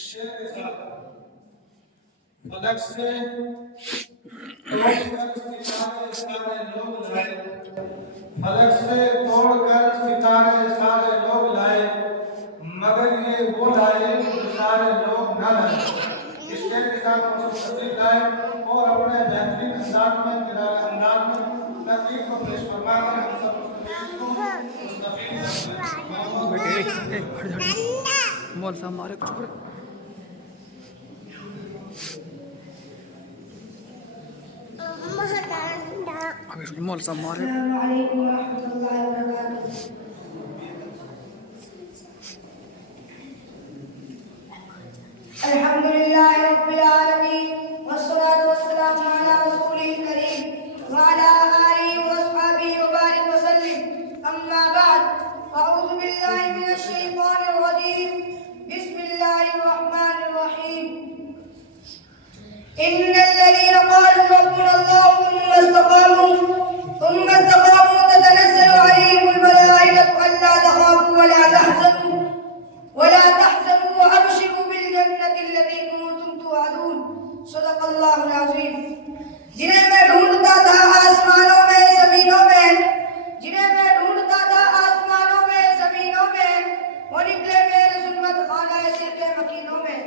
शेर के साथ फलक से तोड़कर सितारे लोग लाए, फलक से तोड़कर सितारे सारे लोग लाए, मगर ये वो लाए जो सारे लोग न लाए। इस शेर के साथ हम सब तस्वीर लाए और अपने बेहतरीन अंदाज में निराले अंदाज में तस्वीर को पेश फरमाकर हम सब मौल साहब मारे कुछ अभी मौल साहब मारे। अल्हम्दुलिल्लाह रब्बिल आलमीन वस्सलातु वस्सलामु अला रसूलिल करीम व अला आलिहि व अस्हाबिहि व बारिक व सल्लिम। अम्मा बाद, अऊज़ु बिल्लाहि मिनश शैतानिर रजीम। बिस्मिल्लाहिर रहमानिर रहीम। इन्नल लज़ीना क़ालू रब्बुना अल्लाहु थुम्मा इस्तक़ामू ततनज़्ज़लु अलैहिमुल मलाइकतु अल्ला तख़ाफू व ला तहज़नू वअबशिरू बिल जन्नति allati kuntum तुअदून। सदक़ल्लाहुल अज़ीम। जिन्हें मैं ढूंढता था आसमानों में ज़मीनों में, जिन्हें मैं ढूंढता था आसमानों में ज़मीनों में, वो निकले मेरे ज़ुल्मत खानाए दिल के मकीनों में।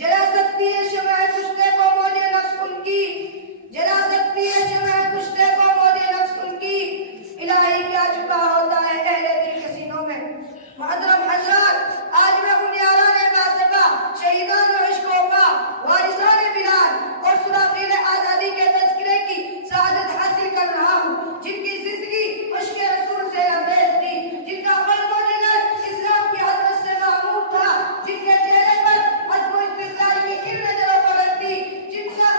जला सकती है शमअ कुश्ते को मौजे नफ्स उनकी, जला सकती है शमअ कुश्ते को मौजे नफ्स उनकी। इलाही क्या छुपा होता है अहले दिल के सीनों में। मुहतरम हज़रात, आज मैं उन याराने बासिफ़ा, शहीदान इश्क़ वफ़ा, वारिसाने बिलाल और सुराफ़ील आज़ादी के तज़किरे की सआदत हासिल कर रहा हूँ, जिनकी ज़िंदगी इश्क़ रसूल से लबरेज़ थी, जिनका क़ल्ब व जिगर इस्लाम की हज़रत से मामूर था, जिनके चेहरे पर अज़्म व इस्तिक़लाल की किरणें जलो-पलट थी, जिनके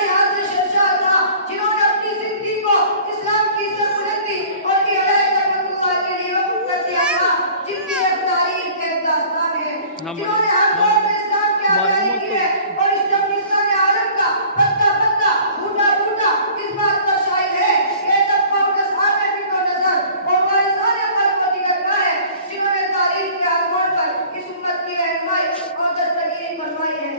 लिहाज़ से शर्मसार था, जिन्होंने अपनी ज़िंदगी को इस्लाम की सरबुलंदी और इहयाए कलमतुल्लाह के लिए वक़्फ़ कर दिया था, जिनकी एक तारीख़ एक दास्तान है, जिन्होंने हर दौर में इस्लाम की आज़ादी की है और इस जमहूरियत आलम का पत्ता पत्ता बूटा बूटा इस बात पर शाहिद है कि तब कौम के सामने भी तो नजर और वारिसाने क़ल्ब व जिगर का है, जिन्होंने तारीख़ के आज़मूद पर इस उम्मत की रहनुमाई और दस्तगीरी फरमाई है।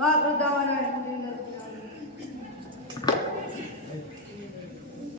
वाह